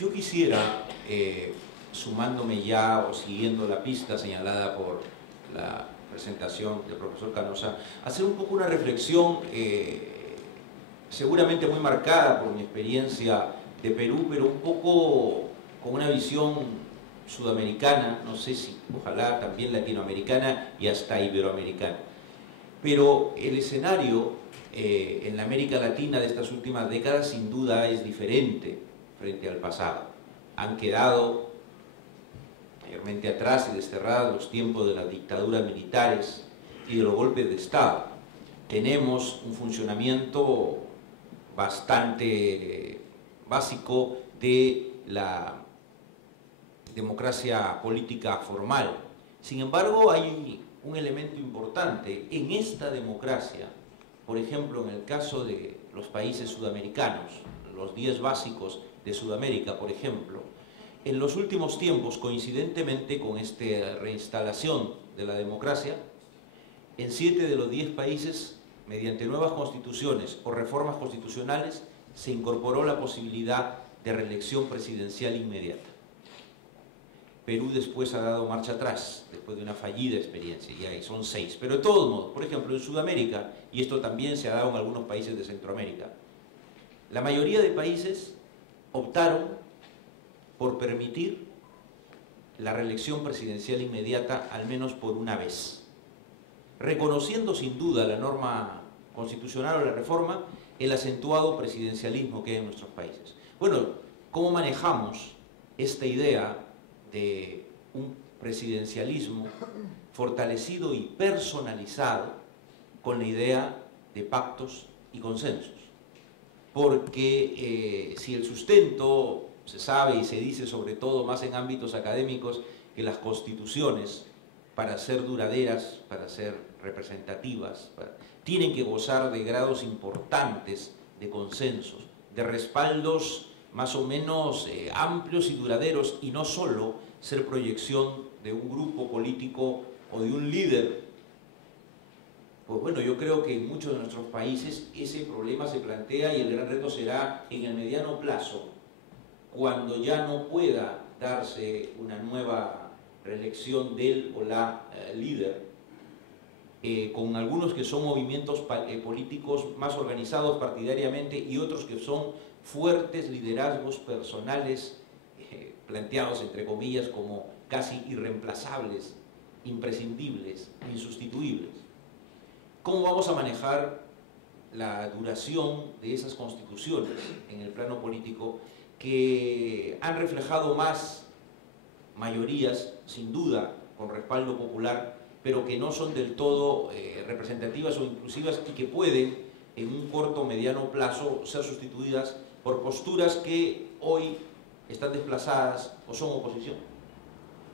Yo quisiera, sumándome ya o siguiendo la pista señalada por la presentación del profesor Canosa, hacer un poco una reflexión seguramente muy marcada por mi experiencia de Perú, pero un poco con una visión sudamericana, no sé si, ojalá también latinoamericana y hasta iberoamericana. Pero el escenario en la América Latina de estas últimas décadas sin duda es diferente frente al pasado. Han quedado mayormente atrás y desterrados los tiempos de las dictaduras militares y de los golpes de Estado. Tenemos un funcionamiento bastante básico de la democracia política formal. Sin embargo, hay un elemento importante en esta democracia, por ejemplo, en el caso de los países sudamericanos, los 10 básicos de Sudamérica, por ejemplo, en los últimos tiempos, coincidentemente con esta reinstalación de la democracia, en 7 de los 10 países, mediante nuevas constituciones o reformas constitucionales, se incorporó la posibilidad de reelección presidencial inmediata. Perú después ha dado marcha atrás, después de una fallida experiencia, y ahí son 6. Pero de todos modos, por ejemplo, en Sudamérica, y esto también se ha dado en algunos países de Centroamérica, la mayoría de países optaron por permitir la reelección presidencial inmediata al menos por una vez, reconociendo sin duda la norma constitucional o la reforma, el acentuado presidencialismo que hay en nuestros países. Bueno, ¿cómo manejamos esta idea de un presidencialismo fortalecido y personalizado con la idea de pactos y consensos? Porque si el sustento se sabe y se dice, sobre todo más en ámbitos académicos, que las constituciones, para ser duraderas, para ser representativas, tienen que gozar de grados importantes de consensos, de respaldos más o menos amplios y duraderos, y no solo ser proyección de un grupo político o de un líder. Pues bueno, yo creo que en muchos de nuestros países ese problema se plantea, y el gran reto será en el mediano plazo, cuando ya no pueda darse una nueva reelección del o la líder, con algunos que son movimientos políticos más organizados partidariamente y otros que son fuertes liderazgos personales planteados entre comillas como casi irreemplazables, imprescindibles, insustituibles. ¿Cómo vamos a manejar la duración de esas constituciones en el plano político, que han reflejado más mayorías, sin duda, con respaldo popular, pero que no son del todo representativas o inclusivas, y que pueden, en un corto o mediano plazo, ser sustituidas por posturas que hoy están desplazadas o son oposición?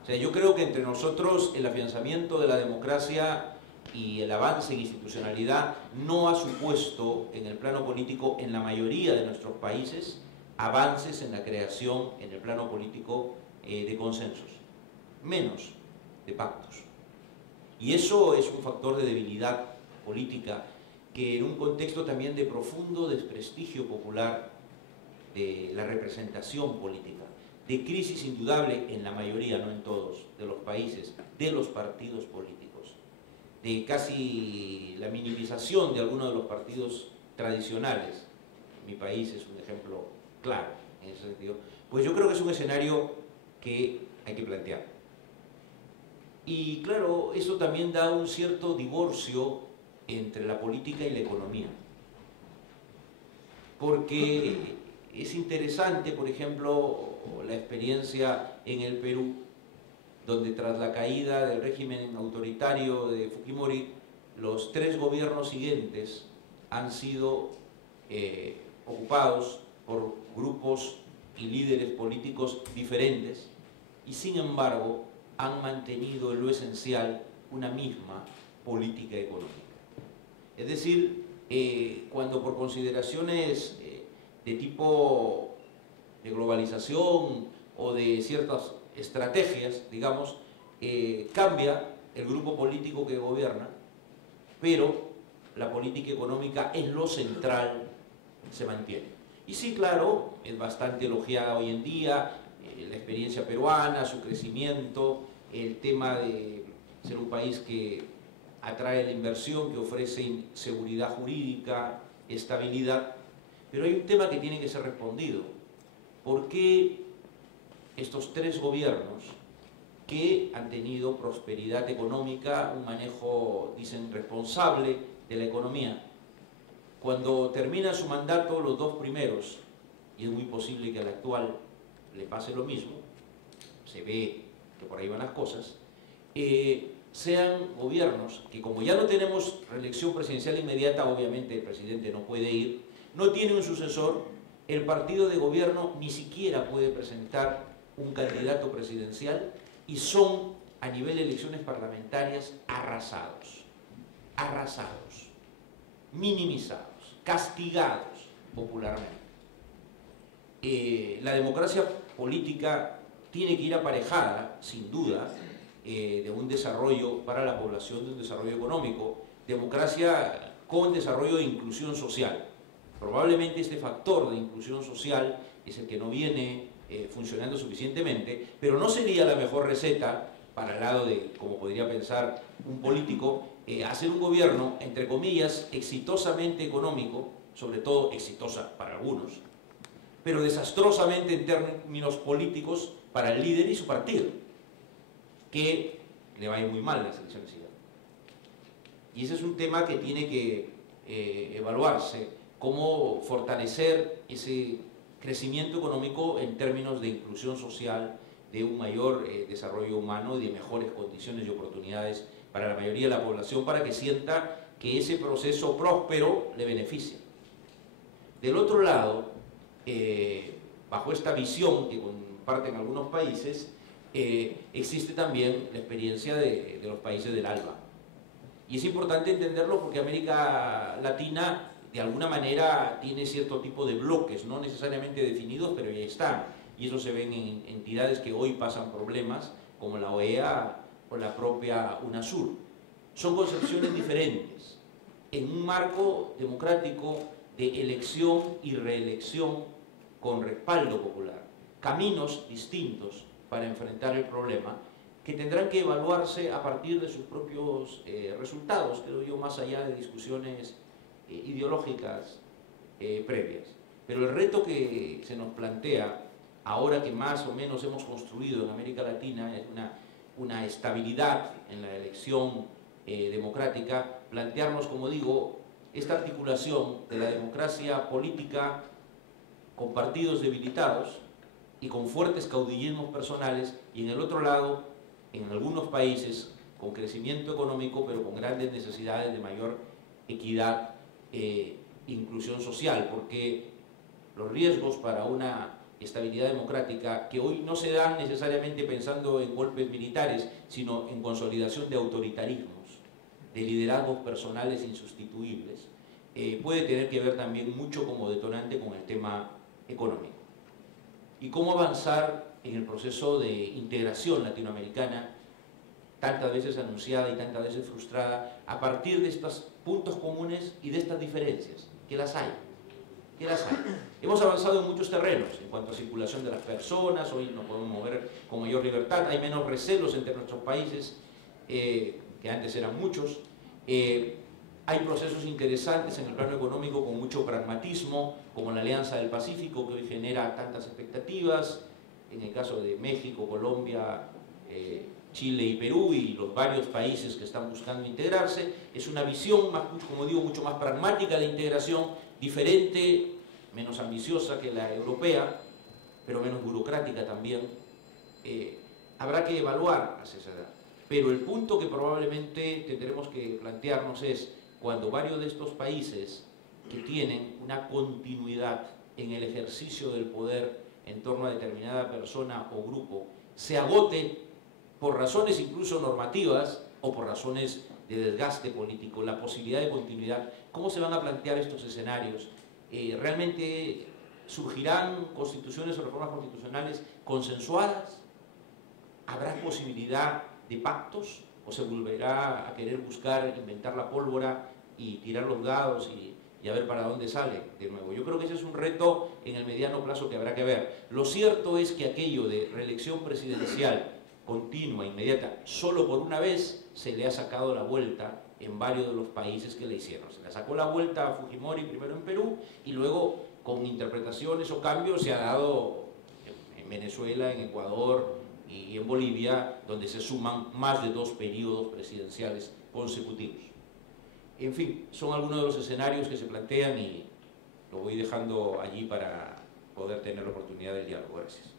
O sea, yo creo que entre nosotros el afianzamiento de la democracia y el avance en institucionalidad no ha supuesto en el plano político, en la mayoría de nuestros países, avances en la creación en el plano político de consensos, menos de pactos. Y eso es un factor de debilidad política que, en un contexto también de profundo desprestigio popular de la representación política, de crisis indudable en la mayoría, no en todos, de los países, de los partidos políticos, de casi la minimización de algunos de los partidos tradicionales. Mi país es un ejemplo claro en ese sentido. Pues yo creo que es un escenario que hay que plantear. Y claro, eso también da un cierto divorcio entre la política y la economía. Porque es interesante, por ejemplo, la experiencia en el Perú, donde tras la caída del régimen autoritario de Fujimori, los 3 gobiernos siguientes han sido ocupados por grupos y líderes políticos diferentes, y sin embargo han mantenido en lo esencial una misma política económica. Es decir, cuando por consideraciones de tipo de globalización o de ciertas estrategias, digamos, cambia el grupo político que gobierna, pero la política económica en lo central se mantiene. Y sí, claro, es bastante elogiada hoy en día, la experiencia peruana, su crecimiento, el tema de ser un país que atrae la inversión, que ofrece seguridad jurídica, estabilidad, pero hay un tema que tiene que ser respondido. ¿Por qué estos tres gobiernos que han tenido prosperidad económica, un manejo, dicen, responsable de la economía, cuando termina su mandato los dos primeros, y es muy posible que al actual le pase lo mismo, se ve que por ahí van las cosas, sean gobiernos que, como ya no tenemos reelección presidencial inmediata, obviamente el presidente no puede ir, no tiene un sucesor, el partido de gobierno ni siquiera puede presentar un candidato presidencial y son, a nivel de elecciones parlamentarias, arrasados, minimizados, castigados popularmente. La democracia política tiene que ir aparejada, sin duda, de un desarrollo para la población, de un desarrollo económico, democracia con desarrollo de inclusión social. Probablemente este factor de inclusión social es el que no viene funcionando suficientemente, pero no sería la mejor receta para el lado de, como podría pensar un político, hacer un gobierno, entre comillas, exitosamente económico, sobre todo exitosa para algunos, pero desastrosamente en términos políticos para el líder y su partido, que le va a ir muy mal en las elecciones siguientes. Y ese es un tema que tiene que evaluarse, cómo fortalecer ese crecimiento económico en términos de inclusión social, de un mayor desarrollo humano y de mejores condiciones y oportunidades para la mayoría de la población, para que sienta que ese proceso próspero le beneficia. Del otro lado, bajo esta visión que comparten algunos países, existe también la experiencia de los países del ALBA. Y es importante entenderlo porque América Latina de alguna manera tiene cierto tipo de bloques, no necesariamente definidos, pero ya están. Y eso se ven en entidades que hoy pasan problemas, como la OEA o la propia UNASUR. Son concepciones diferentes, en un marco democrático de elección y reelección con respaldo popular. Caminos distintos para enfrentar el problema, que tendrán que evaluarse a partir de sus propios resultados, creo yo, más allá de discusiones ideológicas previas. Pero el reto que se nos plantea, ahora que más o menos hemos construido en América Latina, es una estabilidad en la elección democrática, plantearnos, como digo, esta articulación de la democracia política con partidos debilitados y con fuertes caudillismos personales, y en el otro lado, en algunos países, con crecimiento económico, pero con grandes necesidades de mayor equidad e inclusión social, porque los riesgos para una estabilidad democrática, que hoy no se dan necesariamente pensando en golpes militares, sino en consolidación de autoritarismos, de liderazgos personales insustituibles, puede tener que ver también mucho como detonante con el tema económico. Y cómo avanzar en el proceso de integración latinoamericana, tantas veces anunciada y tantas veces frustrada, a partir de estos puntos comunes y de estas diferencias, que las hay. Hemos avanzado en muchos terrenos, en cuanto a circulación de las personas, hoy nos podemos mover con mayor libertad, hay menos recelos entre nuestros países, que antes eran muchos, hay procesos interesantes en el plano económico con mucho pragmatismo, como la Alianza del Pacífico, que hoy genera tantas expectativas, en el caso de México, Colombia, Chile y Perú, y los varios países que están buscando integrarse. Es una visión, más, como digo, mucho más pragmática de integración, diferente, menos ambiciosa que la europea, pero menos burocrática también. Habrá que evaluar hacia esa edad. Pero el punto que probablemente tendremos que plantearnos es, cuando varios de estos países que tienen una continuidad en el ejercicio del poder en torno a determinada persona o grupo, se agoten por razones incluso normativas o por razones de desgaste político, la posibilidad de continuidad, ¿cómo se van a plantear estos escenarios? ¿Realmente surgirán constituciones o reformas constitucionales consensuadas? ¿Habrá posibilidad de pactos? ¿O se volverá a querer buscar, inventar la pólvora y tirar los dados y y a ver para dónde sale de nuevo. Yo creo que ese es un reto en el mediano plazo que habrá que ver. Lo cierto es que aquello de reelección presidencial continua, inmediata, solo por una vez, se le ha sacado la vuelta en varios de los países que le hicieron. Se le sacó la vuelta a Fujimori primero en Perú y luego con interpretaciones o cambios se ha dado en Venezuela, en Ecuador y en Bolivia, donde se suman más de 2 periodos presidenciales consecutivos. En fin, son algunos de los escenarios que se plantean y lo voy dejando allí para poder tener la oportunidad del diálogo. Gracias.